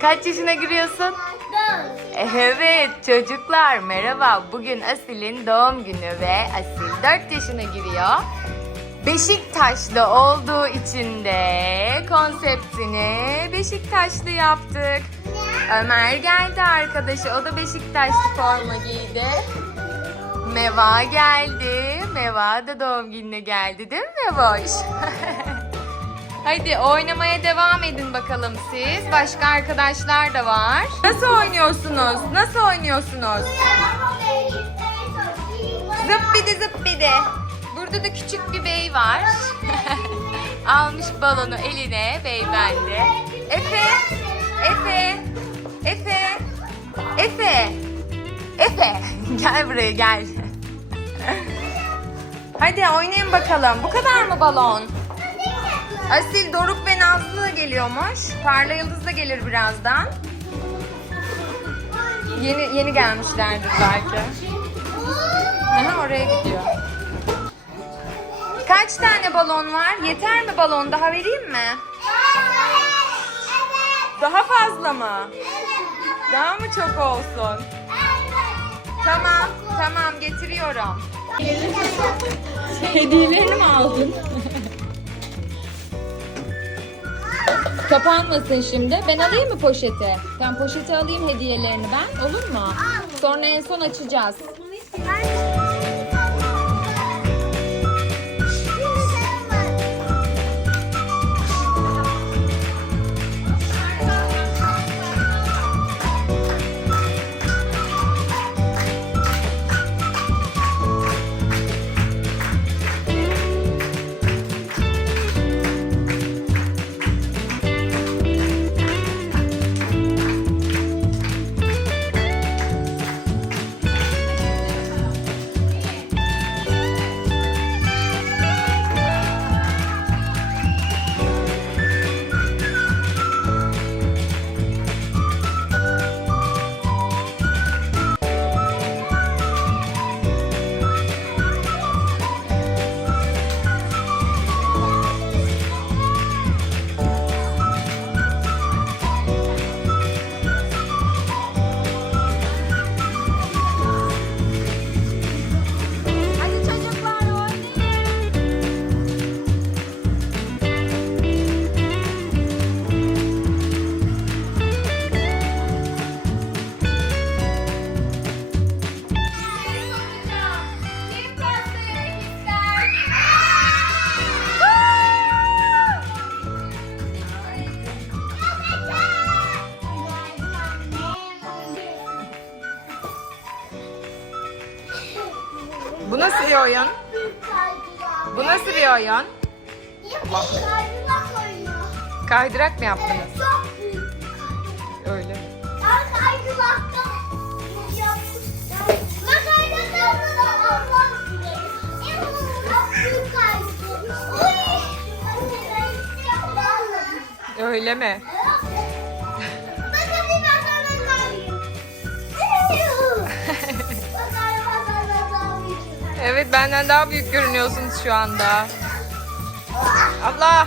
Kaç yaşına giriyorsun? Evet çocuklar merhaba. Bugün Asil'in doğum günü ve Asil 4 yaşına giriyor. Beşiktaşlı olduğu için de konseptini Beşiktaşlı yaptık. Ömer geldi arkadaşı. O da Beşiktaşlı forma giydi. Meva geldi. Meva da doğum gününe geldi değil mi Mevoş? Hadi oynamaya devam edin bakalım siz. Başka arkadaşlar da var. Nasıl oynuyorsunuz? Nasıl oynuyorsunuz? Zıppidi zıppidi. Burada da küçük bir bey var. Almış balonu eline beyefendi. Efe, Efe, Efe, Efe, Efe. Gel buraya gel. Hadi oynayın bakalım. Bu kadar mı balon? Asil, Doruk ve Nazlı da geliyormuş. Parla Yıldız da gelir birazdan. Yeni yeni gelmişlerdir belki. Aha, oraya gidiyor. Kaç tane balon var? Yeter mi balon? Daha vereyim mi? Daha fazla mı? Daha mı çok olsun? Tamam, tamam getiriyorum. Hediyelerini mi aldın? Kapanmasın şimdi. Ben alayım mı poşeti? Ben poşeti alayım hediyelerini ben. Olur mu? Sonra en son açacağız. Bu nasıl bir oyun? Bu nasıl bir oyun? Kaydırak mı yaptınız? Çok büyük. Öyle. Ben kaydırakta yapmıştım. Ben kaydırakta da olmaz bile. En çok büyük kaydı. Oy! Öyle mi? Bakın Evet benden daha büyük görünüyorsunuz şu anda. Allah!